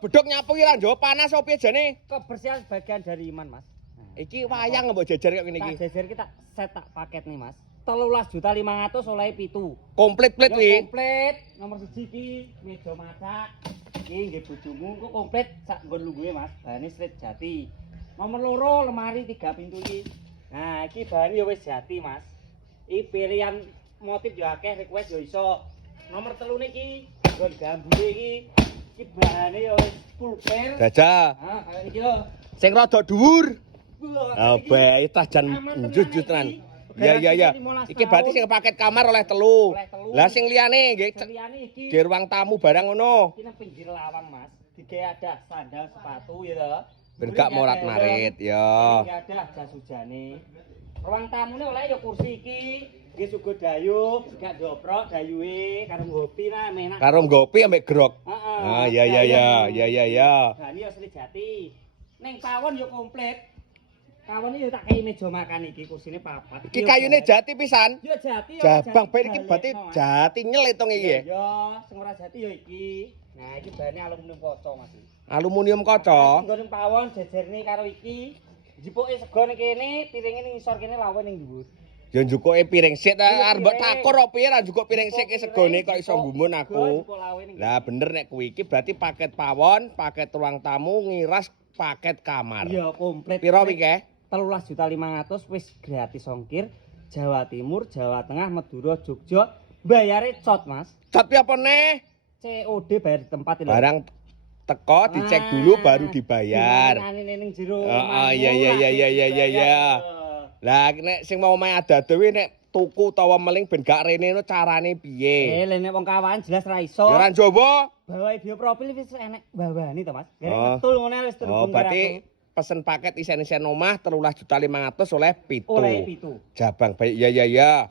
bedok nyapu iki ra njowo panas opo jane? Kebersihan sebagian dari iman, Mas. Nah, Iki wayang mbok jejer kok ngene iki. Tak jejer kita set tak paket nih, Mas. 13.500.000 oleh 7. Komplit-plit kuwi. Komplit. Nomor 1 iki meja masak. Iki nggih bojomu kok komplit sak nggon lungguhe, Mas. Bahane straight jati. Nomor 2 lemari 3 pintu iki. Nah, iki bahan ya wis jati, Mas. Iki pilihan motif yo akeh, request yo iso. Nomor 3 niki nggon gambune iki. Iki bahane yo wis full pair. Jajah. Nah, kayak iki lho. Sing rada dhuwur. Wah, Oh, bae tas jan njujut tenan. Iya. Iki berarti sing paket kamar oleh telu. Lah sing liyane nggih iki di ruang tamu barang ngono. iki nang pinggir lawang, Mas. Digawe ada sandal sepatu ya to. Ben gak morat-marit ya. Enggak ada jas hujane. Ruang tamune oleh ya kursi iki. Nggih sugo dayung, gak doprok dayuhe karo ngopi nah enak. Karo ngopi ambek grog. Heeh. Ah, iya. Nah, ini asli jati. Ning pawon yo komplit. Pawon iki tak kei meja makan iki, kursine 4. Iki kayune jati pisan. Yo jati yo. Jabang bae iki berarti jati nyel hitung iki ya. Yo, sing ora jati yo iki. Nah, iki bahane aluminium kaca, Mas. Aluminium kaca. Nggone pawon jejerne karo iki. Jipuke sego ning kene, piringe ning isor kene lawe ning dhuwur. Ya njukuke piring sik ta arep mbok takur opo piye ra njukuk piring sik segone kok iso gumun aku. Lah bener nek kuwi iki berarti paket pawon, paket ruang tamu, ngiras paket kamar. Iya, komplit. Piro iki? 13.500.000 wis gratis ongkir Jawa Timur, Jawa Tengah, Madura, Jogja. Bayare cot, Mas. Cot piye apa neh? COD bayar di tempat ini. Barang teko dicek dulu baru dibayar. Ning jero. Iya. Lah nek sing mau main adadewe nek tuku utawa meling ben gak rene no carane piye? Lha nek wong kawan jelas ra iso. Ya ora njowo. Bawahe bioprofil wis enek bawani to, Mas. Oh. Betul ngene wis terhubung. Oh, berarti pesen paket isen-isen omah 13.500.000 oleh 7. oleh 7. Jabang baik iya.